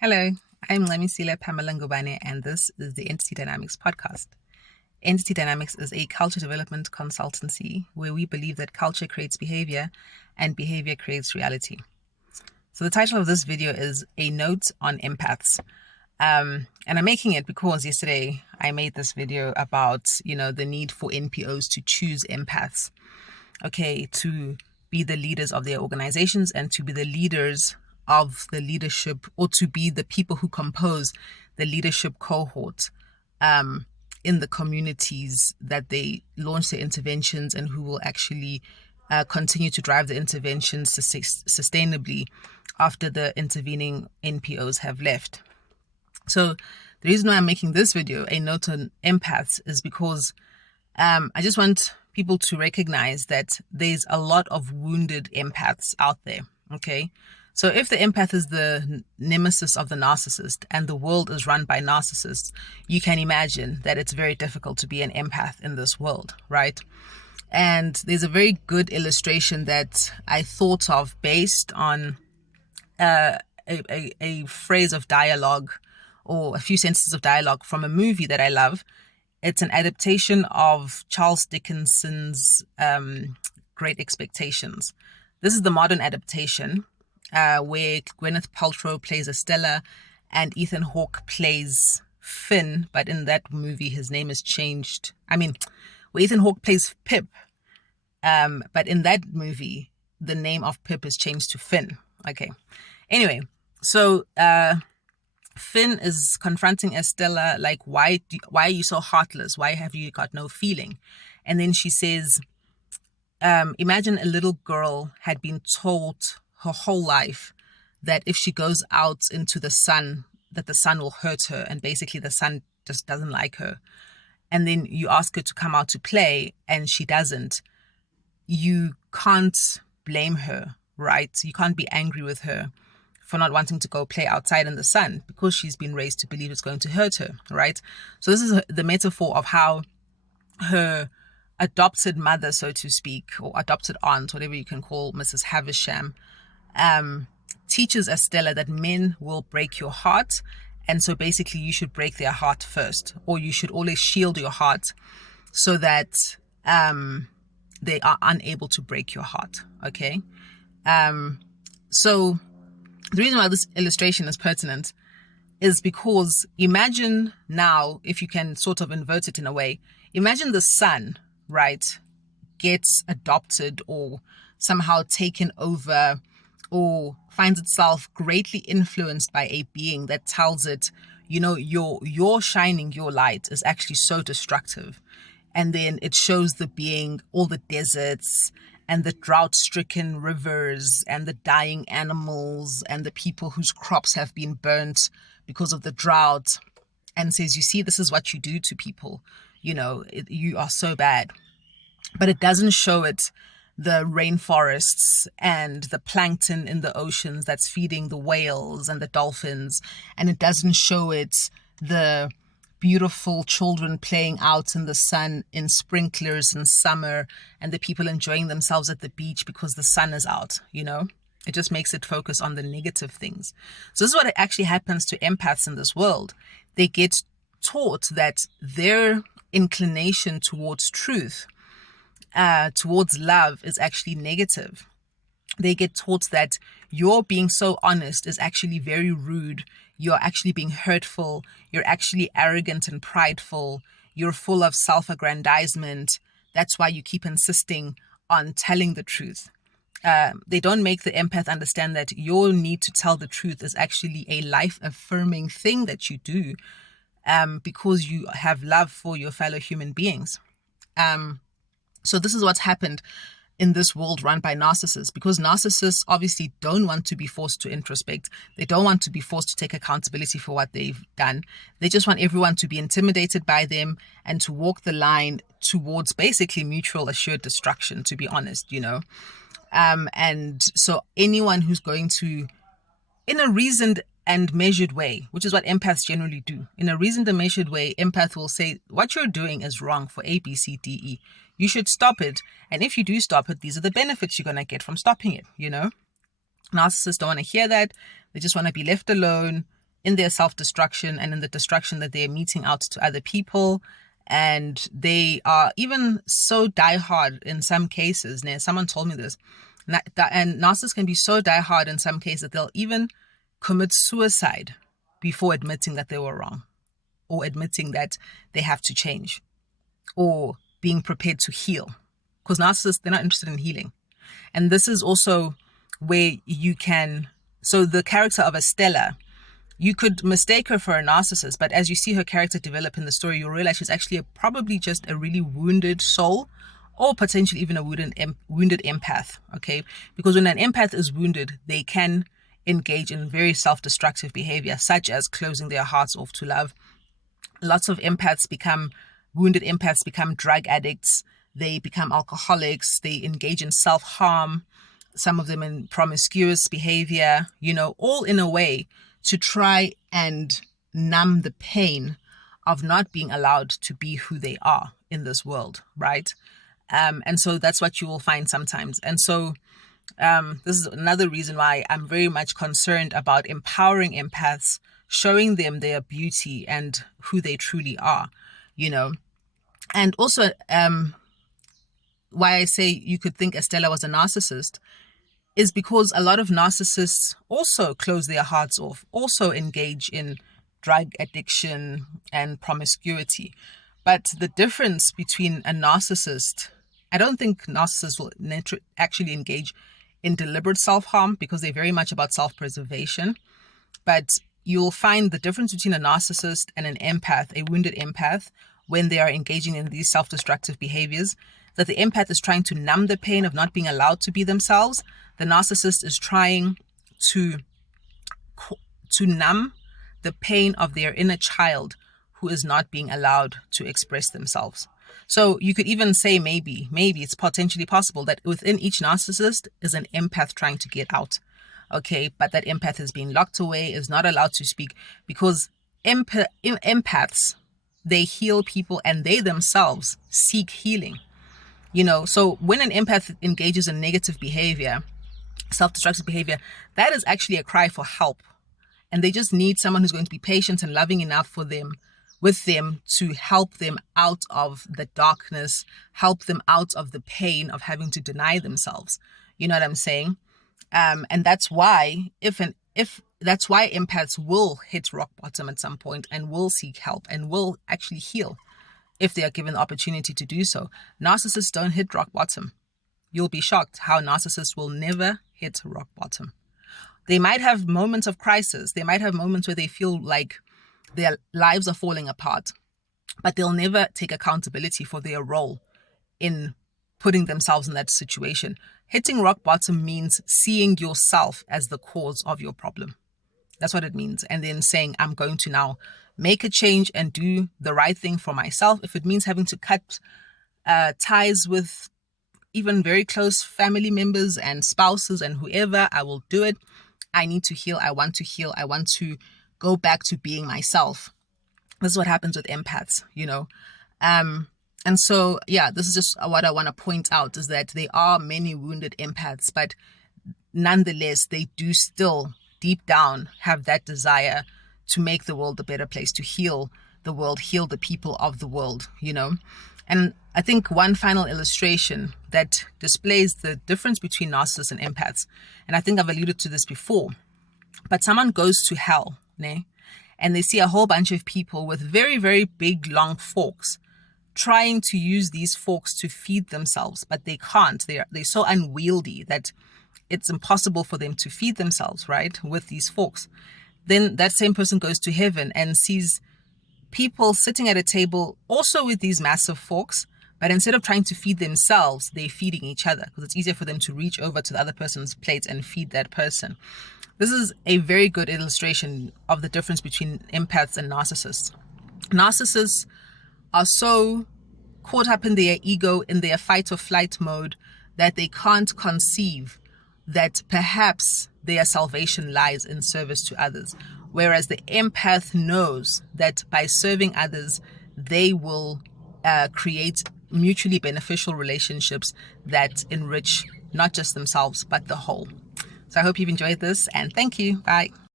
Hello, I'm Lemisila Pamela Ngubane, and this is the Entity Dynamics podcast. Entity Dynamics is a culture development consultancy where we believe that culture creates behavior and behavior creates reality. So the title of this video is A Note on Empaths. And I'm making it because yesterday I made this video about, the need for NPOs to choose empaths, to be the leaders of their organizations and to be the leaders of the leadership, or to be the people who compose the leadership cohort in the communities that they launch their interventions, and who will actually continue to drive the interventions sustainably after the intervening NPOs have left. So the reason why I'm making this video, A Note on Empaths, is because I just want people to recognize that there's a lot of wounded empaths out there, okay? So if the empath is the nemesis of the narcissist and the world is run by narcissists, you can imagine that it's very difficult to be an empath in this world, right? And there's a very good illustration that I thought of based on a phrase of dialogue, or a few sentences of dialogue from a movie that I love. It's an adaptation of Charles Dickens's Great Expectations. This is the modern adaptation where Gwyneth Paltrow plays Estella and Ethan Hawke plays Finn, but in that movie his name is changed. Where Ethan Hawke plays Pip, but in that movie the name of Pip is changed to Finn. Okay. Anyway, so Finn is confronting Estella, like, why are you so heartless? Why have you got no feeling? And then she says, imagine a little girl had been told her whole life that if she goes out into the sun, that the sun will hurt her, and basically the sun just doesn't like her. And then you ask her to come out to play and she doesn't. You can't blame her, right? You can't be angry with her for not wanting to go play outside in the sun, because she's been raised to believe it's going to hurt her, right? So this is the metaphor of how her adopted mother, so to speak, or adopted aunt, whatever you can call Mrs. Havisham, teaches Estella that men will break your heart, and so basically you should break their heart first, or you should always shield your heart so that they are unable to break your heart, okay? So the reason why this illustration is pertinent is because imagine now, if you can sort of invert it in a way, imagine the sun, right, gets adopted or somehow taken over, or finds itself greatly influenced by a being that tells it, your shining your light is actually so destructive. And then it shows the being all the deserts and the drought-stricken rivers and the dying animals and the people whose crops have been burnt because of the drought, and says, you see, this is what you do to people. You are so bad. But it doesn't show it the rainforests and the plankton in the oceans that's feeding the whales and the dolphins. And it doesn't show it the beautiful children playing out in the sun in sprinklers in summer, and the people enjoying themselves at the beach because the sun is out. It just makes it focus on the negative things. So this is what actually happens to empaths in this world. They get taught that their inclination towards truth, towards love, is actually negative. They get taught that you're being so honest is actually very rude. You're actually being hurtful. You're actually arrogant and prideful. You're full of self-aggrandizement. That's why you keep insisting on telling the truth. They don't make the empath understand that your need to tell the truth is actually a life-affirming thing that you do, because you have love for your fellow human beings. So this is what's happened in this world run by narcissists, because narcissists obviously don't want to be forced to introspect. They don't want to be forced to take accountability for what they've done. They just want everyone to be intimidated by them and to walk the line towards basically mutual assured destruction, to be honest, and so anyone who's going to, in a reasoned and measured way, which is what empaths generally do. In a reasoned and measured way, empath will say, what you're doing is wrong for A, B, C, D, E. You should stop it. And if you do stop it, these are the benefits you're going to get from stopping it, Narcissists don't want to hear that. They just want to be left alone in their self-destruction and in the destruction that they're meting out to other people. And they are even so diehard in some cases. Now, someone told me this. And narcissists can be so diehard in some cases that they'll even commit suicide before admitting that they were wrong, or admitting that they have to change, or being prepared to heal. Because narcissists, they're not interested in healing. And this is also where you can... So the character of Estella, you could mistake her for a narcissist, but as you see her character develop in the story, you'll realize she's actually probably just a really wounded soul, or potentially even a wounded empath, okay? Because when an empath is wounded, they can engage in very self-destructive behavior, such as closing their hearts off to love. Lots of wounded empaths become drug addicts, they become alcoholics, they engage in self-harm, some of them in promiscuous behavior, all in a way to try and numb the pain of not being allowed to be who they are in this world, right? And so that's what you will find sometimes. And so this is another reason why I'm very much concerned about empowering empaths, showing them their beauty and who they truly are, And also why I say you could think Estella was a narcissist is because a lot of narcissists also close their hearts off, also engage in drug addiction and promiscuity. But the difference between a narcissist, I don't think narcissists will actually engage in deliberate self-harm because they're very much about self-preservation. But you'll find the difference between a narcissist and an empath, a wounded empath, when they are engaging in these self-destructive behaviors, that the empath is trying to numb the pain of not being allowed to be themselves. The narcissist is trying to numb the pain of their inner child who is not being allowed to express themselves. So you could even say maybe it's potentially possible that within each narcissist is an empath trying to get out. Okay, but that empath is being locked away, is not allowed to speak, because empaths, they heal people and they themselves seek healing. So when an empath engages in negative behavior, self-destructive behavior, that is actually a cry for help. And they just need someone who's going to be patient and loving enough with them to help them out of the darkness, help them out of the pain of having to deny themselves. You know what I'm saying? And that's why that's why empaths will hit rock bottom at some point and will seek help and will actually heal if they are given the opportunity to do so. Narcissists don't hit rock bottom. You'll be shocked how narcissists will never hit rock bottom. They might have moments of crisis. They might have moments where they feel like their lives are falling apart, but they'll never take accountability for their role in putting themselves in that situation. Hitting rock bottom means seeing yourself as the cause of your problem. That's what it means. And then saying, I'm going to now make a change and do the right thing for myself. If it means having to cut ties with even very close family members and spouses and whoever, I will do it. I need to heal. I want to heal. I want to go back to being myself. This is what happens with empaths, And so, this is just what I want to point out, is that there are many wounded empaths, but nonetheless, they do still deep down have that desire to make the world a better place, to heal the world, heal the people of the world, And I think one final illustration that displays the difference between narcissists and empaths, and I think I've alluded to this before, but someone goes to hell, and they see a whole bunch of people with very, very big, long forks trying to use these forks to feed themselves, but they can't. They're so unwieldy that it's impossible for them to feed themselves, right, with these forks. Then that same person goes to heaven and sees people sitting at a table also with these massive forks, but instead of trying to feed themselves, they're feeding each other because it's easier for them to reach over to the other person's plate and feed that person. This is a very good illustration of the difference between empaths and narcissists. Narcissists are so caught up in their ego, in their fight or flight mode, that they can't conceive that perhaps their salvation lies in service to others. Whereas the empath knows that by serving others, they will create mutually beneficial relationships that enrich not just themselves, but the whole. So I hope you've enjoyed this, and thank you. Bye.